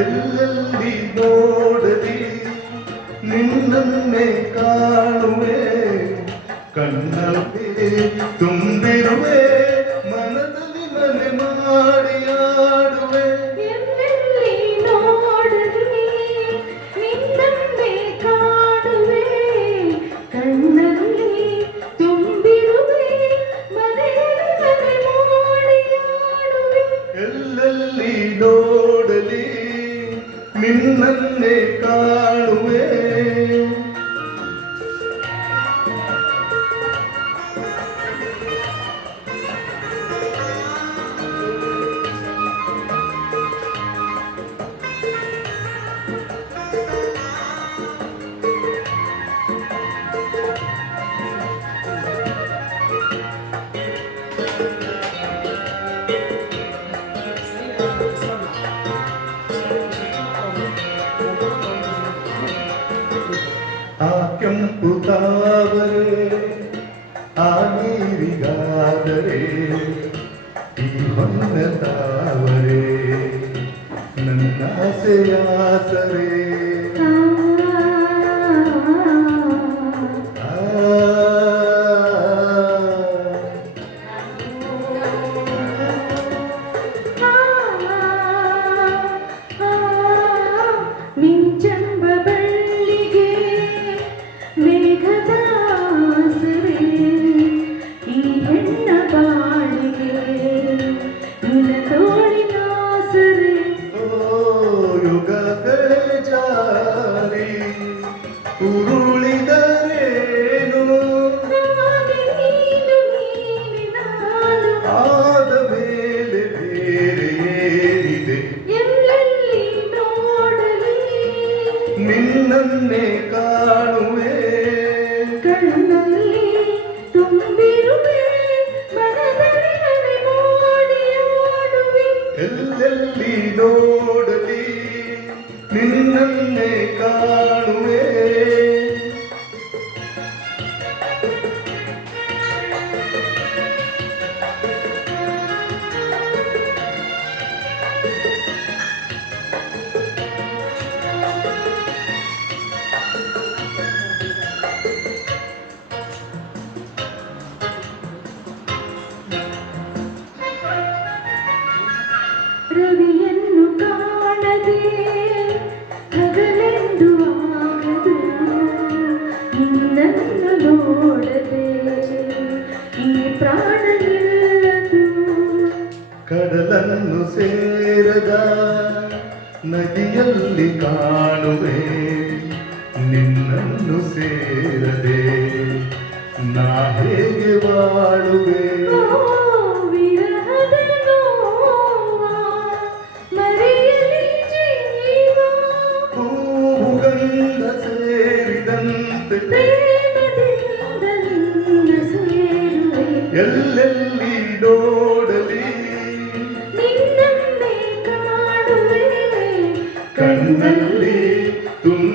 ಎಲ್ಲೆಲ್ಲಿ ನೋಡಲಿ ನಿನ್ನನ್ನೇ ಕಾಣುವೆ, ಕಣ್ಣಲ್ಲಿ ತುಂಬಿರುವೆ, ಮನದಲ್ಲಿ ಮನೆ ಮಾಡಿ ಆಡುವೆ. ಎಲ್ಲೆಲ್ಲಿ ನೋಡಲಿ ನಿನ್ನನ್ನೇ ಕಾಣುವೆ, ಕಣ್ಣಲ್ಲಿ ತುಂಬಿರುವೆ, ಮನೆಯಲ್ಲಿ ಮನೆ ಮಾಡಿ ಆಡುವೆ. ಎಲ್ಲೆಲ್ಲಿ ನೋಡಲಿ ನಿನ್ನನ್ನೇ ಕಾಣುವೆ. ಆ ಕೆಂಪು ತಾವರೆ ಆ ನೀರಿಗಾದರೆ, ಈ ಹೊನ್ನ ತಾವರೆ ನನ್ನ ಆಸೆಯಾಸರೆ. ಮಿಂಚಂಬ ಬಳ್ಳಿಗೆ ಮೇಘದಾಸರೆ, ಈ ಹೆಣ್ಣ ಬಾಳಿಗೆ ನಿನ್ನ ತೋಳಿನಾಸರೆ. ಓ ಯುಗಗಳೇ ಜಾರಿ ಉರುಳಿದರೇನು, ನೀನು ನೀನೆ ನಾನು, ಆದ ಮೇಲೆ ಬೇರೆ ಏನಿದೆ. ಎಲ್ಲೆಲ್ಲಿ ನೋಡಲಿ ನಿನ್ನನ್ನೇ ಕಾಣುವೆ, ಕಣ್ಣಲ್ಲಿ ತುಂಬಿರುವೆ, ಮನದಲ್ಲಿ ಮನೆ ಮಾಡಿ ಆಡುವೆ. ಎಲ್ಲೆಲ್ಲಿ ನೋಡಲಿ ನಿನ್ನನ್ನೇ ಕಾಣುವೆ. ರವಿಯನ್ನು ಕಾಣದೆ ಹಗಲೆಂದು ಆಗದು, ನಿನ್ನನ್ನು ನೋಡದೆ ಈ ಪ್ರಾಣ ನಿಲ್ಲದು. ಕಡಲನ್ನು ಸೇರದ ನದಿಯಲ್ಲಿ ಕಾಣುವೆ, ನಿನ್ನನ್ನು ಸೇರದೆ ನಾ ಹೇಗೆ ಬಾಳುವೆ. ಓ ವಿರಹದ ನೋವ ಮರೆಯಲಿ ಜೀವ, ಹೂಗಂಧ ಸೇರಿದಂತೆ ಪ್ರೇಮದಿಂದ ನಿನ್ನ ಸೇರುವೆ. ಎಲ್ಲೆಲ್ಲಿ ನೋಡಲಿ ನಿನ್ನನ್ನೇ ಕಾಣುವೆ, ಕಣ್ಣಲ್ಲಿ ತುಂಬ